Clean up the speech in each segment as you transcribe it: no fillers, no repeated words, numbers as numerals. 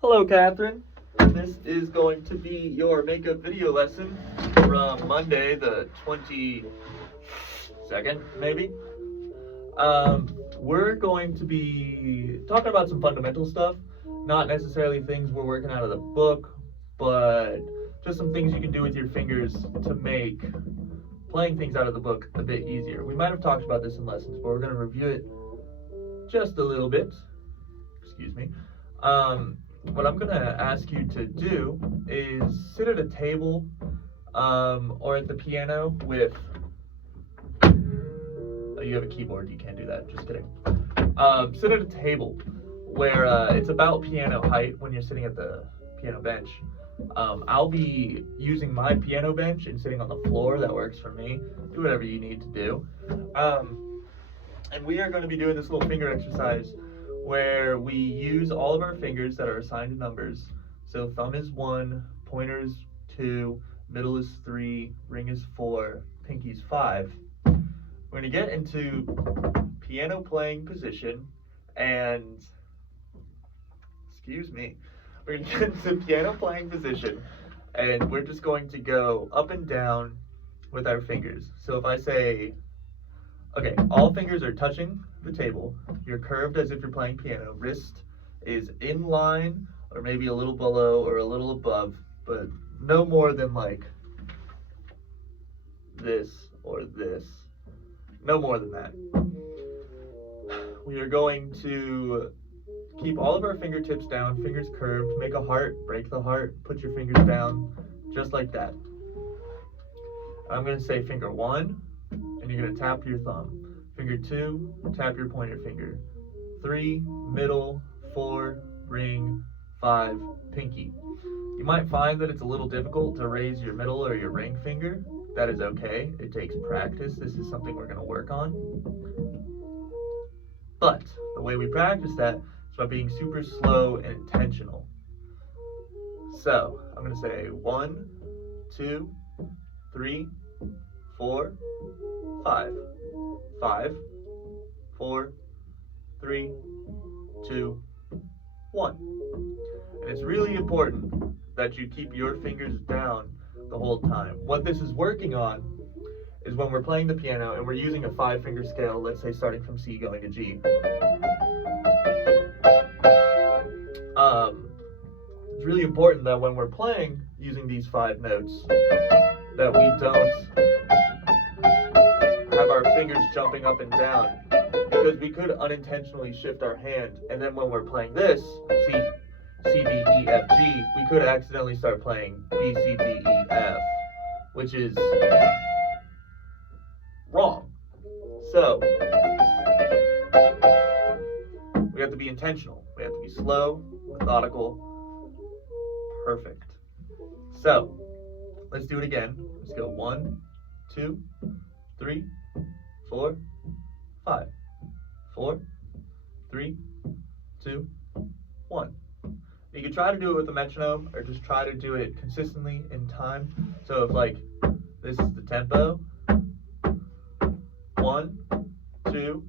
Hello, Catherine. This is going to be your makeup video lesson from Monday, the 22nd, maybe. We're going to be talking about some fundamental stuff, not necessarily things we're working out of the book, but just some things you can do with your fingers to make playing things out of the book a bit easier. We might have talked about this in lessons, but we're going to review it just a little bit. Excuse me. What I'm going to ask you to do is sit at a table or at the piano with, oh, you have a keyboard, you can't do that, just kidding. Sit at a table where it's about piano height when you're sitting at the piano bench. I'll be using my piano bench and sitting on the floor. That works for me. Do whatever you need to do. And we are going to be doing this little finger exercise where we use all of our fingers that are assigned numbers. So thumb is 1, pointer is 2, middle is 3, ring is 4, pinky is 5. We're going to get into piano playing position and, excuse me, we're going to get into piano playing position and we're just going to go up and down with our fingers. So if I say, okay, all fingers are touching the table. You're curved as if you're playing piano. Wrist is in line or maybe a little below or a little above, but no more than like this or this. No more than that. We are going to keep all of our fingertips down, fingers curved, make a heart, break the heart, put your fingers down, just like that. I'm going to say finger 1, and you're going to tap your thumb. Finger 2, tap your pointer finger. 3, middle, 4, ring, 5, pinky. You might find that it's a little difficult to raise your middle or your ring finger. That is okay. It takes practice. This is something we're going to work on. But the way we practice that is by being super slow and intentional. So I'm going to say 1, 2, 3, 4, 5. 5, 4, 3, 2, 1. And it's really important that you keep your fingers down the whole time. What this is working on is when we're playing the piano and we're using a 5-finger scale, let's say starting from C going to G. It's really important that when we're playing using these 5 notes, that we don't have our fingers jumping up and down, because we could unintentionally shift our hand, and then when we're playing this, C, D, E, F, G, we could accidentally start playing B, C, D, E, F, which is wrong. So, we have to be intentional. We have to be slow, methodical, perfect. So, let's do it again. Let's go 1, 2, 3, 4, 5, 4, 3, 2, 1. You can try to do it with a metronome or just try to do it consistently in time. So if like this is the tempo, 1, 2,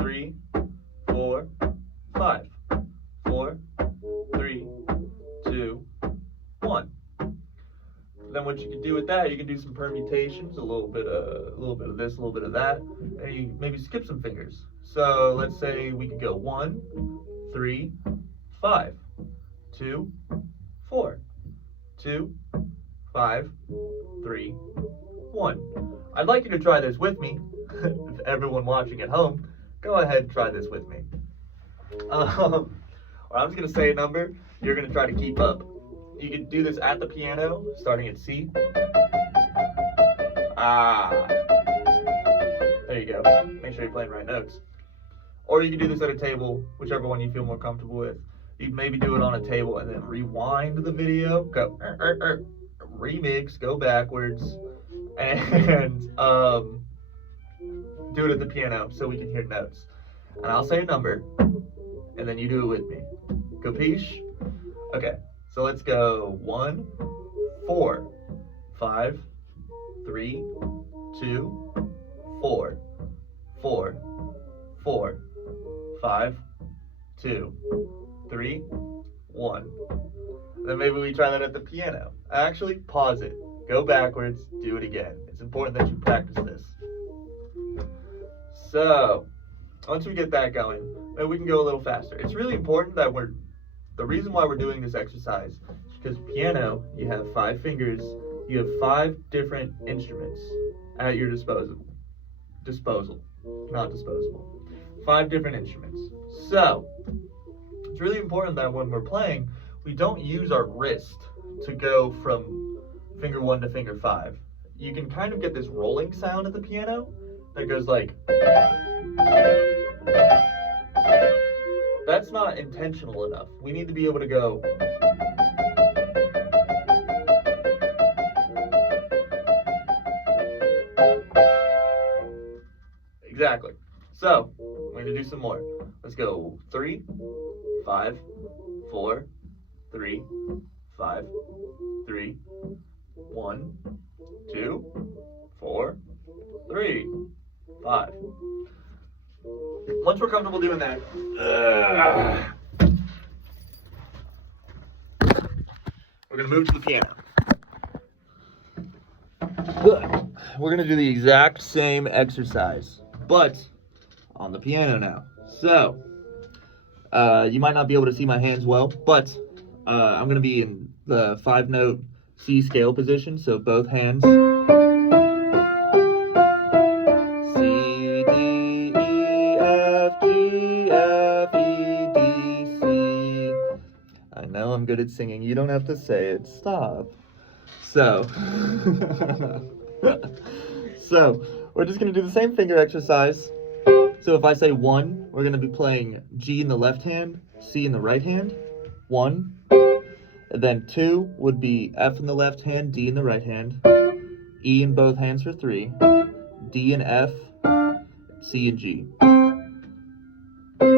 3, 4, 5, 4, 3, 2, 1. Then what you can do with that, you can do some permutations, a little bit of this, a little bit of that, and you maybe skip some fingers. So let's say we could go 1, 3, 5, 2, 4, 2, 5, 3, 1. I'd like you to try this with me. If everyone watching at home, go ahead and try this with me. I'm just going to say a number, you're going to try to keep up. You can do this at the piano, starting at C. There you go. Make sure you're playing right notes. Or you can do this at a table, whichever one you feel more comfortable with. You maybe do it on a table and then rewind the video, go remix, go backwards, and do it at the piano so we can hear notes. And I'll say a number, and then you do it with me. Capiche? Okay. So let's go 1, 4, 5, 3, 2, 4, 4, 4, 5, 2, 3, 1. Then maybe we try that at the piano. Actually, pause it. Go backwards, do it again. It's important that you practice this. So, once we get that going, maybe we can go a little faster. It's really important that the reason why we're doing this exercise is because piano, you have 5 fingers, you have 5 different instruments at your disposal, not disposable. 5 different instruments. So, it's really important that when we're playing, we don't use our wrist to go from finger 1 to finger 5. You can kind of get this rolling sound at the piano that goes like... That's not intentional enough. We need to be able to go... Exactly. So, we're going to do some more. Let's go 3, 5, 4, 3, 5, 3, 1, 2, 4, 3, 5. Once we're comfortable doing that, we're going to move to the piano. We're going to do the exact same exercise, but on the piano now. So, you might not be able to see my hands well, but I'm going to be in the 5-note C scale position, so both hands. C, D, E, F, G, F, E, D, C. I know I'm good at singing. You don't have to say it. Stop. So, we're just going to do the same finger exercise. So if I say 1, we're going to be playing G in the left hand, C in the right hand. 1. And then 2 would be F in the left hand, D in the right hand. E in both hands for 3. D and F, C and G. We're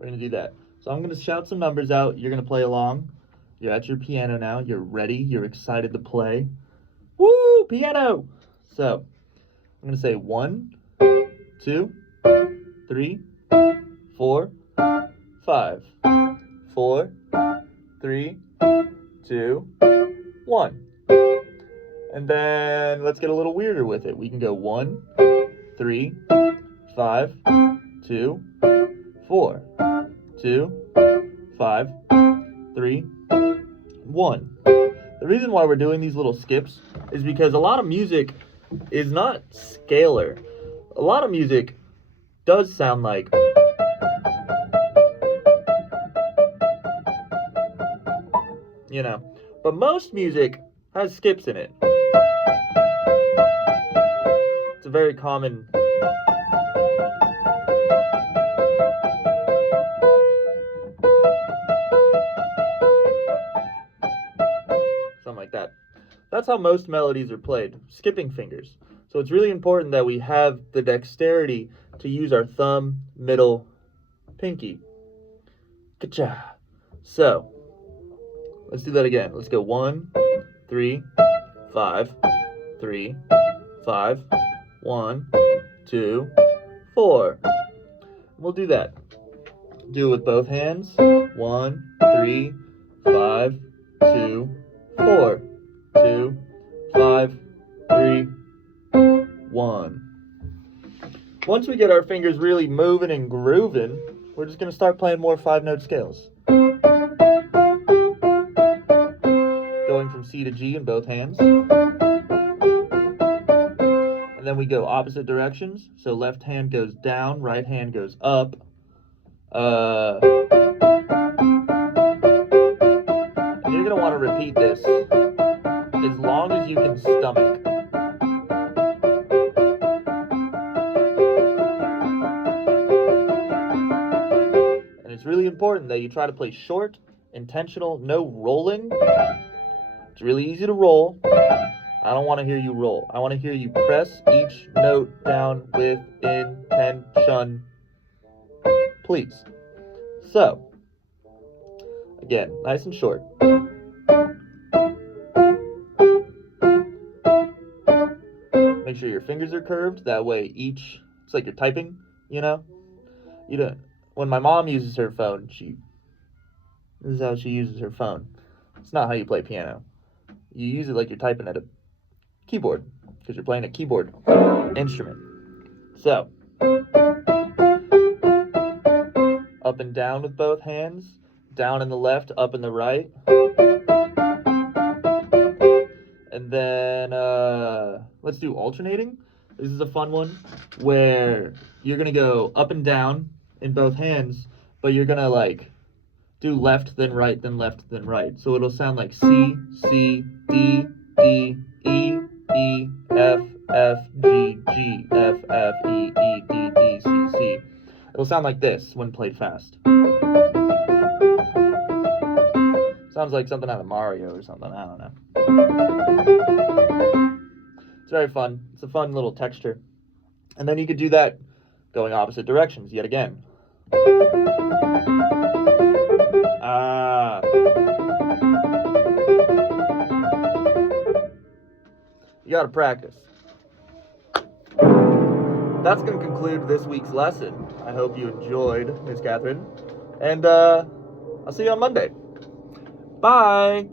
going to do that. So I'm going to shout some numbers out. You're going to play along. You're at your piano now. You're ready. You're excited to play. Woo! Piano! So, I'm going to say 1, 2, 3, 4, 5, 4, 3, 2, 1. And then let's get a little weirder with it. We can go 1, 3, 5, 2, 4, 2, 5, 3, 1. The reason why we're doing these little skips is because a lot of music is not scalar. A lot of music does sound like... You know, but most music has skips in it. It's a very common... Something like that. That's how most melodies are played, skipping fingers. So it's really important that we have the dexterity to use our thumb, middle, pinky. Ka-cha. So, let's do that again. Let's go 1, 3, 5, 3, 5, 1, 2, 4. We'll do that. Do it with both hands. 1, 3, 5, 2, 4. 2, 5, 3, 1. Once we get our fingers really moving and grooving, we're just going to start playing more 5-note scales. Going from C to G in both hands. And then we go opposite directions. So left hand goes down, right hand goes up. And you're going to want to repeat this as long as you can stomach. And it's really important that you try to play short, intentional, no rolling. It's really easy to roll. I don't want to hear you roll. I want to hear you press each note down with intention. Please. So, again, nice and short. Make sure your fingers are curved. That way it's like you're typing, you know? when my mom uses her phone, this is how she uses her phone. It's not how you play piano. You use it like you're typing at a keyboard, because you're playing a keyboard instrument. So, up and down with both hands, down in the left, up in the right. And then, let's do alternating. This is a fun one where you're going to go up and down in both hands, but you're going to like do left, then right, then left, then right. So it'll sound like C, C, D, D, E, E, F, F, G, G, F, F, E, E, D, D, C, C. It'll sound like this when played fast. Sounds like something out of Mario or something, I don't know. It's very fun. It's a fun little texture. And then you could do that going opposite directions yet again. You gotta practice. That's gonna conclude this week's lesson. I hope you enjoyed, Miss Kathrine. And I'll see you on Monday. Bye!